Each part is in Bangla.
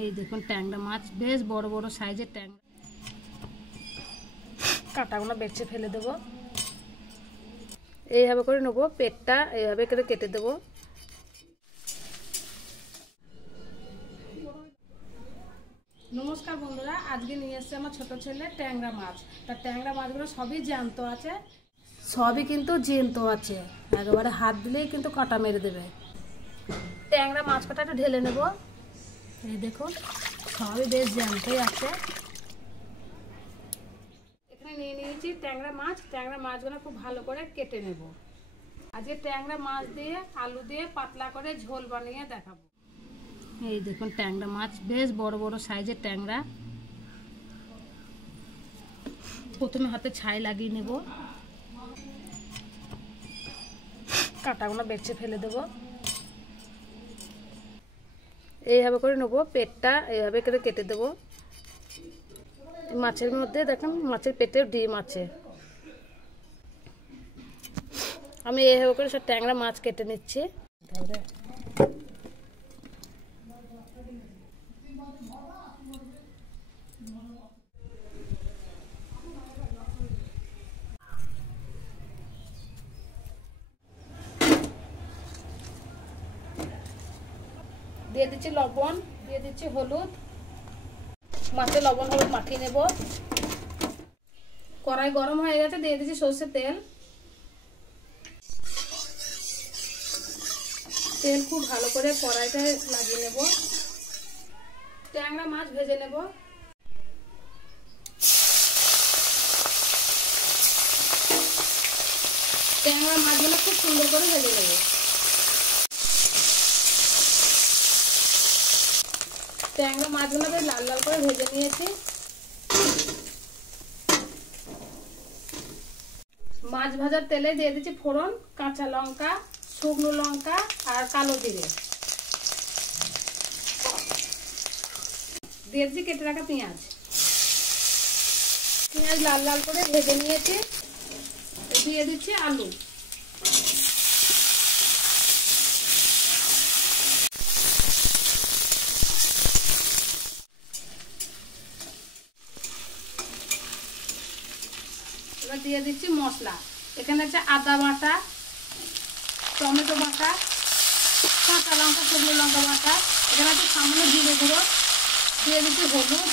এই দেখুন ট্যাংরা মাছ, বেশ বড় বড় সাইজের ট্যাংরা। কাঁটাগুলো বেছে ফেলে দেবো। এইভাবে করে নেবো, পেটটা এইভাবে করে কেটে দেবো। নমস্কার বন্ধুরা, আজকে নিয়ে এসেছে আমার ছোট ছেলে ট্যাংরা মাছ। তার ট্যাংরা মাছগুলো সবই জ্যান্ত আছে, সবই কিন্তু জ্যান্ত আছে, একেবারে হাত দিলেই কিন্তু কাঁটা মেরে দেবে। ট্যাংরা মাছ কাটাটা ঢেলে নেব। এই দেখুন সবই বেশ জ্যান্তই আছে। এখানে নিয়ে নিয়েছি ট্যাংরা মাছ। ট্যাংরা মাছগুলো খুব ভালো করে কেটে নেব। আজকে ট্যাংরা মাছ দিয়ে আলু দিয়ে পাতলা করে ঝোল বানিয়ে দেখাবো। এই দেখুন ট্যাংরা মাছ, বেশ বড় বড় সাইজের ট্যাংরা। প্রথমে হাতে ছাই লাগিয়ে নেব, কাঁটাগুলো বেছে ফেলে দেবো। এইভাবে করে নেবো, পেটটা এইভাবে করে কেটে দেবো। মাছের মধ্যে দেখুন মাছের পেটে ডিম আছে। আমি এইভাবে করে সব ট্যাংরা মাছ কেটে নিচ্ছি। দিয়ে দিচ্ছি লবণ, দিয়ে দিচ্ছি হলুদ। মাছে লবণ হলুদ মাখিয়ে নেব। কড়াই গরম হয়ে গেছে, দিয়ে দিচ্ছি সরষের তেল। তেল খুব ভালো করে কড়াইতে লাগিয়ে নেব। ট্যাংরা মাছ ভেজে নেব। ট্যাংরা মাছগুলো খুব সুন্দর করে ভেজে নেব। ট্যাংরা মাছগুলো বেশ লাল লাল করে ভেজে নিয়েছি। মাছ ভাজার তেলে দিয়ে দিচ্ছি ফোড়ন, কাঁচা লঙ্কা, শুকনো লঙ্কা আর কালো জিরে। দিয়ে দিচ্ছি কেটে রাখা পেঁয়াজ। পেঁয়াজ লাল লাল করে ভেজে নিয়েছি। দিয়ে দিচ্ছি আলু। এবার দিয়ে দিচ্ছি মশলা। এখানে আছে আদা বাটা, টমেটো বাটা, কাঁচা লঙ্কা, শুকনো লঙ্কা বাটা। এখানে আছে সামান্য জিরে গুঁড়ো। দিয়ে দিচ্ছি হলুদ,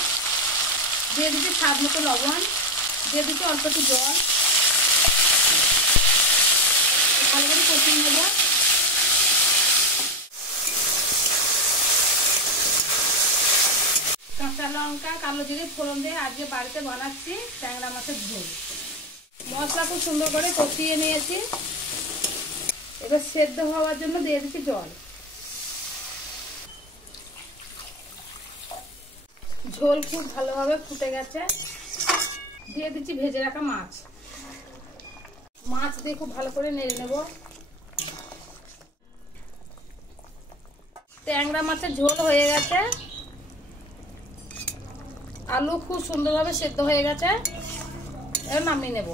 দিয়ে দিচ্ছি স্বাদ মতো লবণ, দিয়ে দিচ্ছি অল্প একটু জল। ভালো করে কষিয়ে নেব। কাঁচা লঙ্কা, কালো জিরে ফোড়ন দিয়ে আজকে বাড়িতে বানাচ্ছি ট্যাংরা মাছের ঝোল। মশলা খুব সুন্দর করে কষিয়ে নিয়েছি। এবার সেদ্ধ হওয়ার জন্য দিয়ে দিচ্ছি জল। ঝোল খুব ভালোভাবে ফুটে গেছে। দিয়ে দিচ্ছি ভেজে রাখা মাছ। মাছ দিয়ে খুব ভালো করে নেড়ে নেব। ট্যাংরা মাছের ঝোল হয়ে গেছে। আলু খুব সুন্দরভাবে সেদ্ধ হয়ে গেছে। এবার নামিয়ে নেব।